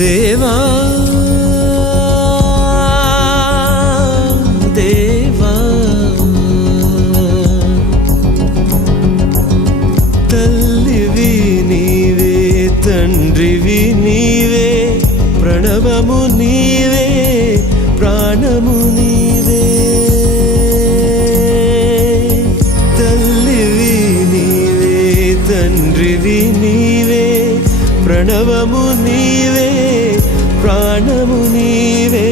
దేవా దేవా తల్లివి నీవే తండ్రివి నీవే ప్రణవము నీవే ప్రాణము నీవే తల్లివి నీవే తండ్రివి నీవే ప్రణవము నీవే ప్రాణము నీవే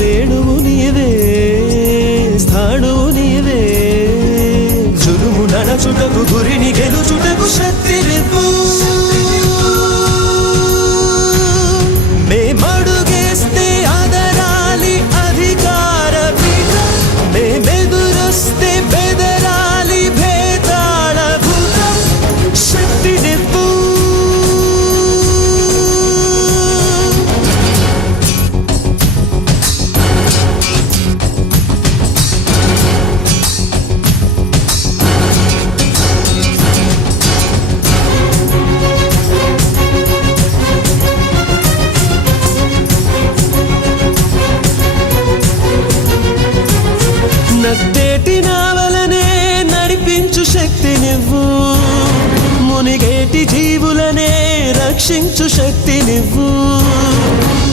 రేణువు నీవే స్థాణువు నీవే జులుము నడచుటకు గురిని గెలుచుటకు శక్తి నివ్వు మేమడుగేస్తే అదరాలి అధికార పీఠం మేమెదురొస్తే బెదరాలి భేదాళ భూతం శక్తి నివ్వు నత్తేటి నావలనే నడిపించు శక్తి నివ్వు మునిగేటి జీవులనే రక్షించు శక్తి నివ్వు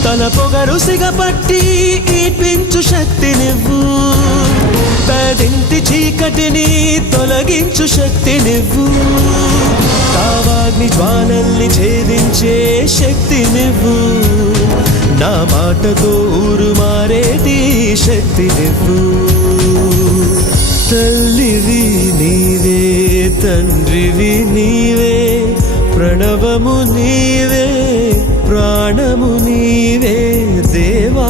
తన పొగరు సిగపట్టి ఈడ్పించు శక్తి నివ్వు పేదింటి చీకటిని తొలగించు శక్తి నివ్వు కావాగ్ని జ్వాలల్ని ఛేదించే శక్తి నివ్వు నా మాటతో ఊరు మారేటి శక్తి నివ్వు తల్లివి నీవే తండ్రివి నీవే ప్రణవము నీవే ప్రాణము నీవే దేవా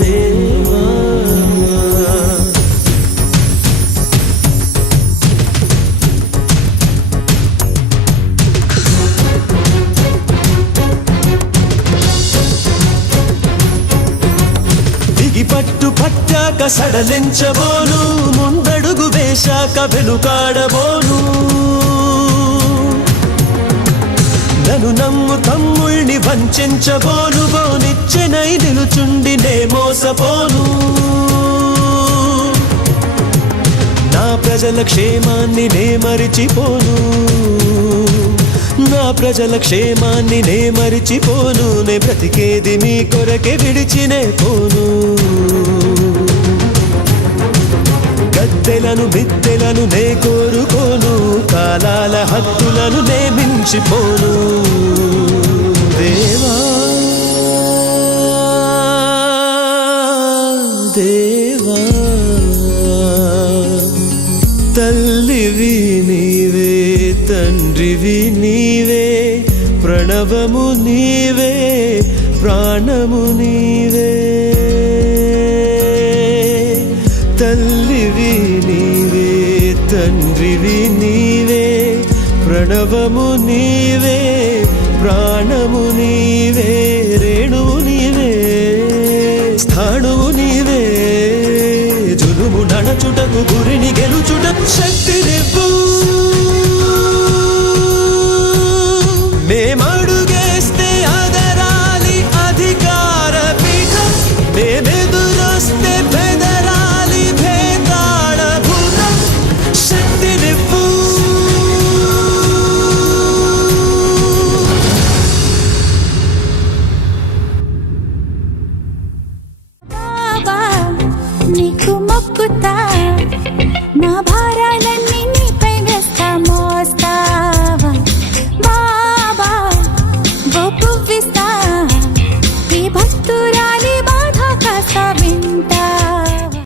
దేవా పట్టు పట్టాక సడలించబోను ముందడుగు వేశాక వెనుకాడబోను నన్ను నమ్ము తమ్ముల్ని వంచబోను బోనిచ్చెనై నిలుచుండి నే మోసపోను నా ప్రజల క్షేమాన్ని నే మరిచిపోను నా ప్రజల క్షేమాన్ని నే మరిచిపోను నే బ్రతికేది మీ కొరకే విడిచినే పోను గద్దెలను మిద్దెలను నే కోరుకోను కాలాల హద్దులను నే మించిపోను దేవా దేవా తల్లివి నీవే తండ్రివి నీవే ప్రణవము నీవే ప్రాణము నీవే తల్లివి నీవే తండ్రివి నీవే ప్రణవము నీవే ప్రాణము నీవే రేణువు నీవే స్థాణువు నీవే జులుము నడచుటకు గురిని గెలుచుటకు శక్తి నివ్వు మేమడుగేస్తే అదరాలి అధికార పీఠం మేమెదురొస్తే బెదరాలి భేదాళ భూతం శక్తి నివ్వు బాబా నీకు మొక్కుతా నా భారాలన్నీ నీ